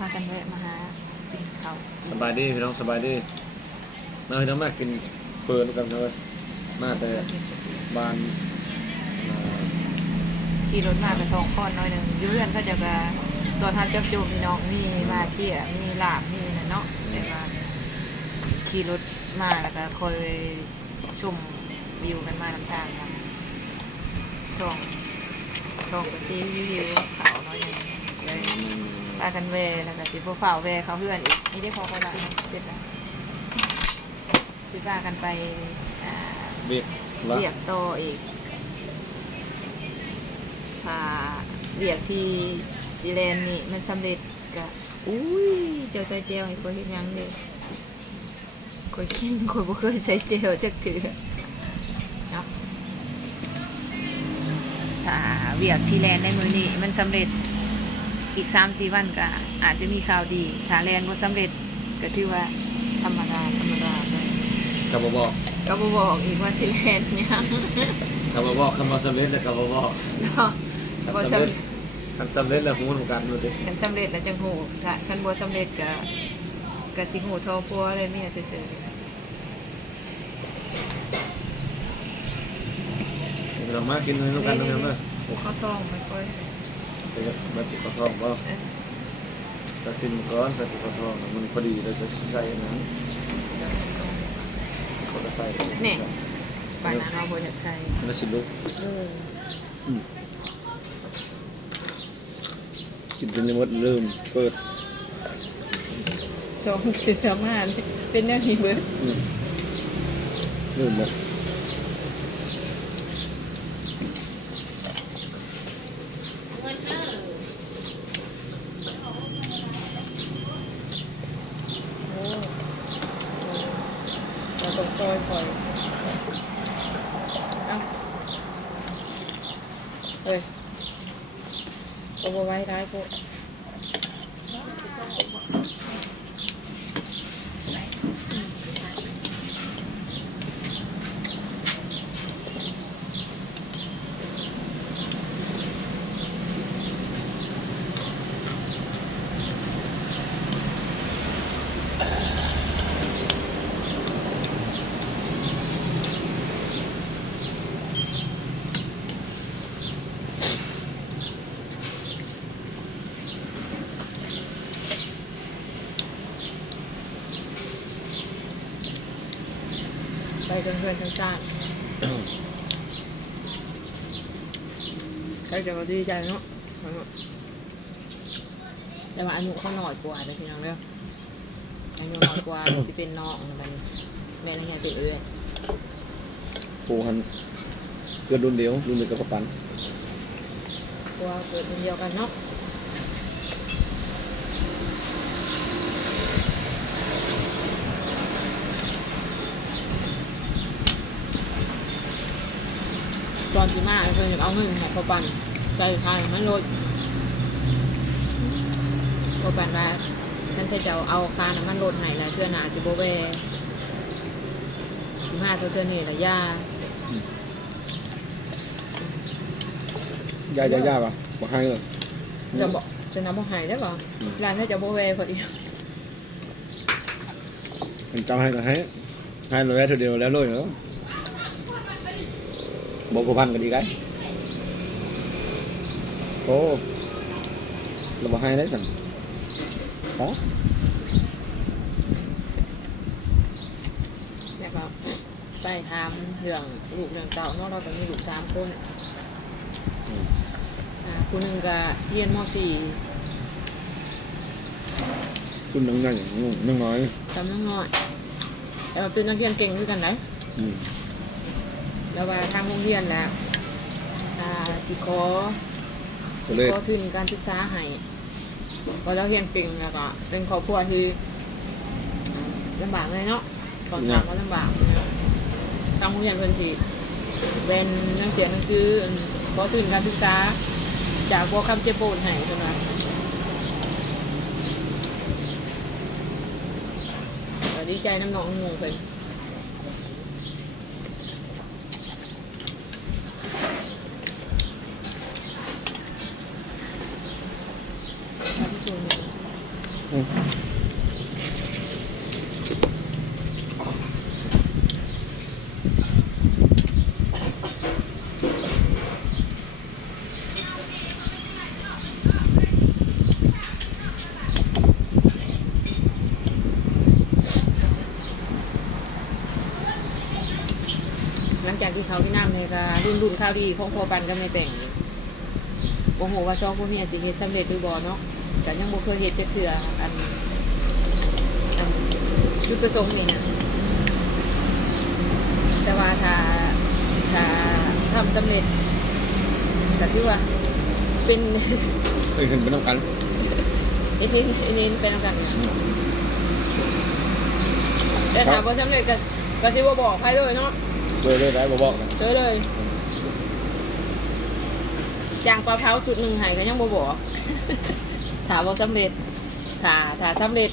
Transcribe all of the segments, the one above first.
พากันแวะมาหากินข้าวสบายดีพี่น้องสบายดีมาพี่น้องมากินเฟิร์นกันเลยมาแต่บ้านอ่าขี่รถมาไปทองคอนน้อยหนึ่งอยืเรือนก็จะกระตอนทันจับจูพี่น้องมีมาเที่ยมีลาบมีนั่นเนาะแต่ว่าขี่รถมาแล้วก็คอยชมวิวกันมาลำทางกันทองทองก็ซีวิวเขาน้อยหนึ่งเลย พากันแวแล้วก็สิพวกเฝ้าแวเขาเพื่อนอีกนี่ได้พอเขาละเสร็จแล้วสิพากันไปอ่าเบียกละเรียกโตออีกถ้าเรียกที่ซีแลนด์นี่มันสำเร็จก็อุ้ยเจ้าใส่เจลให้คนเห็นยังเด้คอยกินคอยบ่เคยใส่เจลจักเถือเนาะถ้าเรียกที่แลนด์ในมือนี้มันสำเร็จ อีกสามสี่วันก็อาจจะมีข่าวดีถ้าแลนบ่สำเร็จก็ถือว่าธรรมดาธรรมดาเลยกับบบอกก็บ่บอกอีกว่าสิแลนยังกับบบอกคำว่าสำเร็จแล้วกับบบอกเนาะ บ่สำสำเร็จคันสำเร็จแล้วหูเหมือนกันดูดิคันสำเร็จแล้วจังฮู้ถ้าคันบ่สำเร็จก็ก็สิฮู้เทอพัวเลยเมียซื่อๆ เรามากินในน้ำกันน้ำกันเลยๆผู้เข้าท้องไม่ค่อย มาติดกระทองบ่เอ้ยกระสินก้อนใส่ติดกระทองมันพอดีเราจะใส่อันนั้นเขาจะใส่นี่ปานนั้นเราบ่อยากใส่มันสิลุกเออกินจนยังหมดลืมเปิดสองคือประมาณเป็นแนวนี้เบิดอืมลืมหมด โอ้เราต้อง ซอยคอยเอ้าเฮ้ยตัวไว้ร้ายพวก ไปกันเพื่อนทั้งชาติใครจะมาดีใจเนาะแต่ว่าอายุเขาหน่อยกว่าเลยพี่น้องเด้ออายุน้อยกว่าสิเป็นน้องมันแม่นเฮียเป็นเอื้อยปูหันเกิดรุ่นเดียวรุ่นเดียวกับกระปันเพราะว่าเกิดเป็นเดียวกันเนาะ อนที่มาเพิ่นเอาเงินให้พ่อปันใจทายมันลดพ่อปันว่าท่านจะเอาเอาคาน้ำมันลดให้แล้วเทื่อหน้าสิบ่แวสิมาเท่าเทื่อนี้ละย่าย่าย่าย่าป่ะบอกให้เลยจะบอกจะนำบอกหายได้ป่ะอืมร้านถ้าจะโบเวพอดีเป็นเจ้าให้ก็ให้ให้เราได้เท่าเดียวแล้วเลยเหรอ บอกกับพันก็ดีกันโอ้เราบอกให้ได้สั่งอ๋อแล้วก็ใส่ทำเรื่องลูกเรื่องเต่าเนอกเราก็มีลูกสามคนอืมอ่าคนหนึ่งก็เรียนม .4 คุณนั่งนั่งอย่างนู้นนั่งน้อยจำน้องน้อยแต่ว่าเป็นนักเรียนเก่งด้วยกันนะอืม แล้วว่าทางโรงเรียนแล้วอ่าสิขอก็สิเลยขอทุนการศึกษาให้พอเราเรียนเก่งแล้วก็เป็นครอบครัวที่อ่าลำบากเลยเนาะก่อนทางก็ลำบากนะทางโรงเรียนเพิ่นสิเป็นหนังเสียหนังสืออันขอทุนการศึกษา จากบัวคำเชยโปนให้เพิ่นว่าก็ดีใจน้ำน้องงงเพิ่นมาที่ศูนย์ หลังจากที่เขาพี่น้ำเลยก็รุ่นรุ่นข้าวดีของพ่อปันก็ไม่แบ่งโอ้โหว่าซองพ่อเมียสิเฮ็ดสำเร็จหรือบ่เนาะ แต่ยังบ่เคยเฮ็ดจักเทื่ออันอันจุดประสงค์นี่นะแต่ว่าถ้าถ้าทำสำเร็จก็ถือว่าเป็นเอ้ยขึ้นไปน้ำกันเอ็นเอ็นเอ็นเอ็นเป็นกันนะแต่ถามว่าสำเร็จก็ก็สิบ่บอกใครเลยเนาะเชื่อเลยได้บ่บอกนะเฉยเลยจางปลาเท้าสุดหนึ่งใหายก็ยังบ่บอก ถามว่าสำเร็จถ้าถ้าสำเร็จ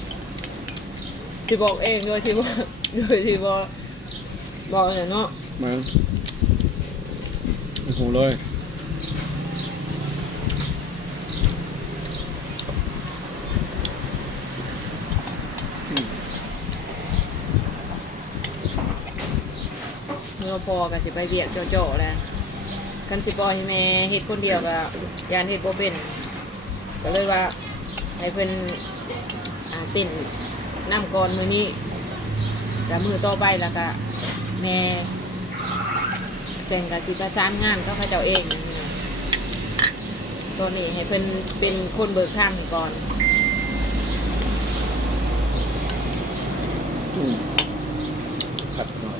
สิบอกเองโดยที่ว่าโดยที่ว่าบอกเลยเนาะมันโอ้โหเลยเมื่อพอก็สิไปเบียดโจๆแล้วกันสิปล่อยให้แม่เฮ็ดคนเดียวก็ยานเฮ็ดบ่เป็นก็เลยว่า ให้เพิ่นอ่าติ่นน้ำก่อนมือนี้แล้วมือต่อไปแล้วก็แม่แต่งกับสิประสานงานก็เขาเจ้าเองตัวนี้ให้เพิ่นเป็นคนเบิกทางก่อนอืมผัดหน่อย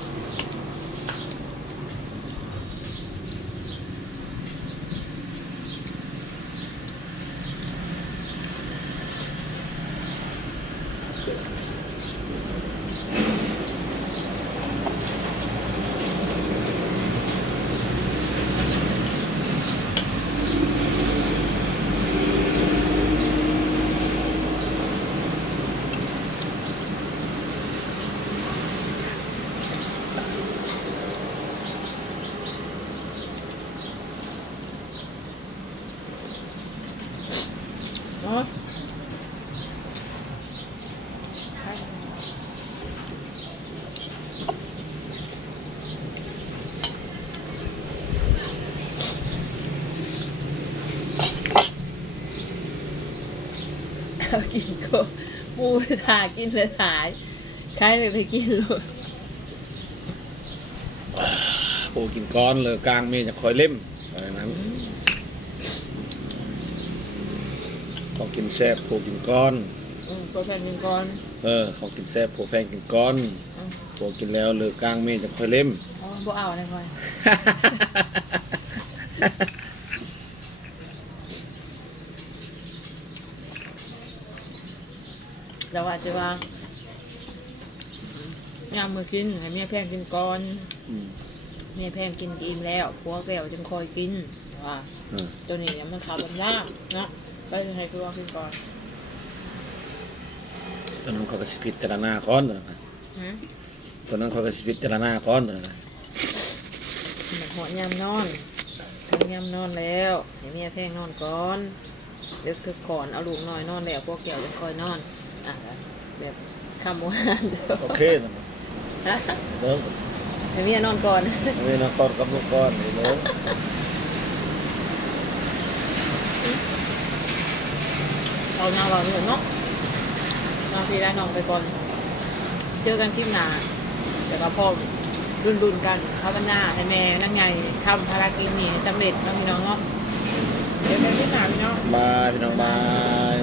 เอากินก็ปูถ่ากินเลยถ่ายใครไปไปกินเลยโอ้กินก้อนเลยกลางเมย์จะคอยเล่มอะไรนั้นขอกินแซ่บโผกินก้อน อืมตัวแผ่นหนึ่งก่อน เออขอกินแซ่บโผแพงกินก้อนอืมโผกินแล้วเลยกลางเมย์จะคอยเล่ม อ๋อบ่เอาเลยค่อย แล้วว่าจะว่ายามมือกินให้เมียแพงกินก่อนอืมเมียแพงกินกินแล้วผัวแก้วจึงคอยกินว่า เออตัวนี้เนี่ยมันขาดลำยากเนาะไปให้ผัวกินก่อนตอนนั้นเขาก็สิพิจารณาก้อนตัวนั้นนะฮะตอนนั้นเขาก็สิพิจารณาก้อนตัวนั้นนะหมดหัวยามนอนถึงยามนอนแล้วให้เมียแพงนอนก่อนเด็กถึกก่อนเอาลูกน้อยนอนแล้วพวกแก้วจึงคอยนอน อะแบบคำว่าโอเคตัวนั้นฮะเริ่มให้เมียนอนก่อนเว้ยนะก้อนกับลูกก้อนนี่เริ่มเรานอนเราหนุนเนาะนอนพี่ได้นอนไปก่อน เจอกันคลิปหน้าเดี๋ยวก็พ่อรุนรุนๆกันภาวนาให้แม่นั่งไงทำภารกิจนี้ให้สำเร็จเนาะพี่น้องเนาะเดี๋ยวไปคลิปหน้าพี่น้องบายพี่น้องบาย